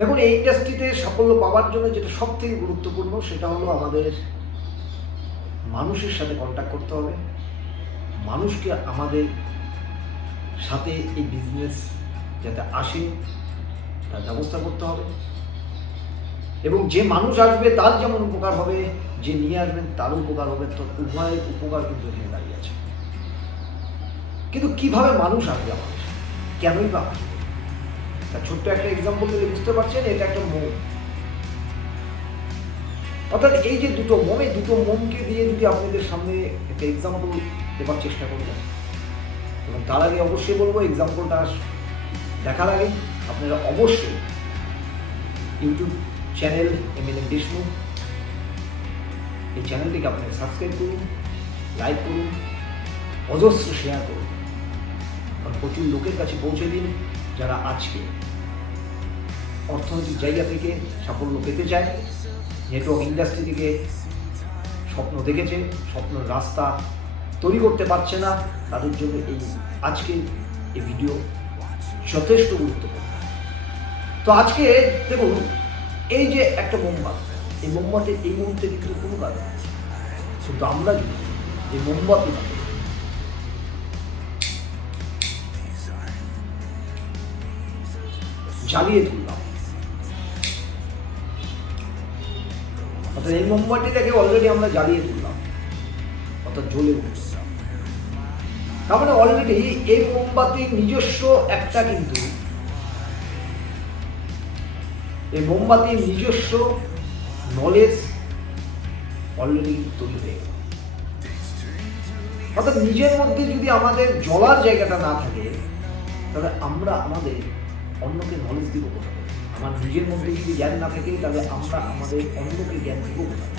দেখুন, এই ইন্ডাস্ট্রিতে সাফল্য পাওয়ার জন্য যেটা সবথেকে গুরুত্বপূর্ণ সেটা হলো আমাদের মানুষের সাথে কন্ট্যাক্ট করতে হবে। মানুষকে আমাদের সাথে এই বিজনেস যাতে আসে তার ব্যবস্থা করতে হবে, এবং যে মানুষ আসবে তার যেমন উপকার হবে, যে নিয়ে আসবেন তারও উপকার হবে। তো উভয়ের উপকার কিন্তু এখানে দাঁড়িয়ে আছে। কিন্তু কিভাবে মানুষ আসবে আমাদের সাথে, কেনই বা আসবে? তার ছোট্ট একটা এক্সাম্পল দিলে বুঝতে পারছেন, এটা একটা মোম। অর্থাৎ এই যে দুটো মোম, এই দুটো মোমকে দিয়ে যদি আপনাদের সামনে একটা এক্সাম্পল দেওয়ার চেষ্টা করবেন, এবং তার আগে অবশ্যই বলবো, এক্সাম্পলটা দেখার আগে আপনারা অবশ্যই ইউটিউব চ্যানেল MLM দেশমুখ, এই চ্যানেলটিকে আপনারা সাবস্ক্রাইব করুন, লাইক করুন, অজস্র শেয়ার করুন, কারণ প্রচুর লোকের কাছে পৌঁছে দিন যারা আজকে অর্থনৈতিক জায়গা থেকে সাফল্য পেতে চায়, নেটওয়ার্ক ইন্ডাস্ট্রি থেকে স্বপ্ন দেখেছে, স্বপ্নের রাস্তা তৈরি করতে পারছে না, তাদের জন্য এই আজকে এই ভিডিও যথেষ্ট গুরুত্বপূর্ণ। তো আজকে দেখুন, এই যে একটা মোমবাতি, এই মোমবাতি এই মুহূর্তে কিন্তু কোনো কাজ নেই, কিন্তু আমরা যদি এই মোমবাতি জ্বালিয়ে তুললাম, অর্থাৎ এই মোমবাতিটাকে অলরেডি আমরা জ্বালিয়ে তুললাম, অর্থাৎ জ্বলে উঠছে, তার মানে অলরেডি এই মোমবাতির নিজস্ব একটা কিন্তু এই মোমবাতির নিজস্ব নলেজ অলরেডি তৈরি হয়ে গেল। অর্থাৎ নিজের মধ্যে যদি আমাদের জ্বলার জায়গাটা না থাকে, তাহলে আমরা আমাদের অন্যকে নলেজ দিব কোথায়? আমার নিজের মধ্যে যদি জ্ঞান না থাকে, তাহলে আমরা আমাদের অন্যকে জ্ঞান দিব কোথায়?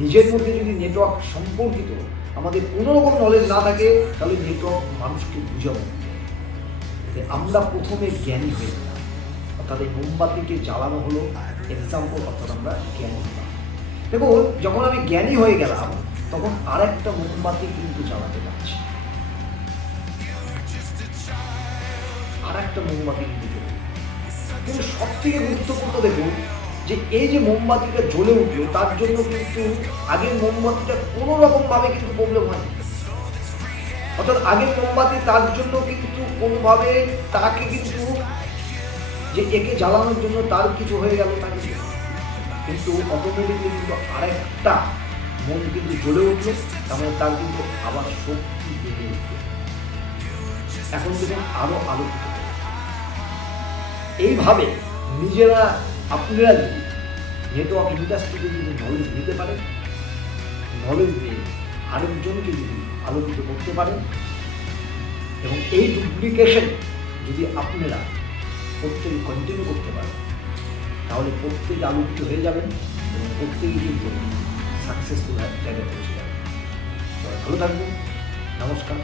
নিজের মধ্যে যদি নেটওয়ার্ক সম্পর্কিত আমাদের কোনো রকম নলেজ না থাকে, তাহলে নেটওয়ার্ক মানুষকে বুঝাবো। আমরা প্রথমে জ্ঞানী হয়ে গেলাম, অর্থাৎ এই মোমবাতিকে জ্বালানো হলো এক্সাম্পল, অর্থাৎ আমরা জ্ঞানী হলাম। দেখুন, যখন আমি জ্ঞানী হয়ে গেলাম, তখন আরেকটা মোমবাতি কিন্তু জ্বালাতে পারছি, আরেকটা মোমবাতি কিন্তু জ্বলে। কিন্তু সব থেকে গুরুত্বপূর্ণ দেখুন যে এই যে মোমবাতিটা জ্বলে উঠলো, তার জন্য কিন্তু আগের মোমবাতিটা কোনো রকম ভাবে কিন্তু প্রবলেম হয়নি। অর্থাৎ আগের মোমবাতি তার জন্য কিন্তু কোনোভাবে তাকে কিন্তু যে একে জ্বালানোর জন্য তার কিছু হয়ে গেল তা কিন্তু অটোমেটিকলি কিন্তু আরেকটা মোম কিন্তু জ্বলে উঠলো, তাহলে তার কিন্তু আবার শক্তি বেড়ে উঠবে। এখন দেখুন আরো আলোকিত। এইভাবে নিজেরা আপনারা যদি নেটওয়ার্ক ইন্ডাস্ট্রিতে যদি নলেজ দিতে পারেন, নলেজ দিয়ে আরেকজনকে যদি আলোকিত করতে পারেন, এবং এই ডুপ্লিকেশন যদি আপনারা প্রত্যেকে কন্টিনিউ করতে পারেন, তাহলে প্রত্যেকে আলোকিত হয়ে যাবেন এবং প্রত্যেকে কিন্তু সাকসেসফুল জায়গায় পৌঁছে যাবেন। ভালো থাকবেন। নমস্কার।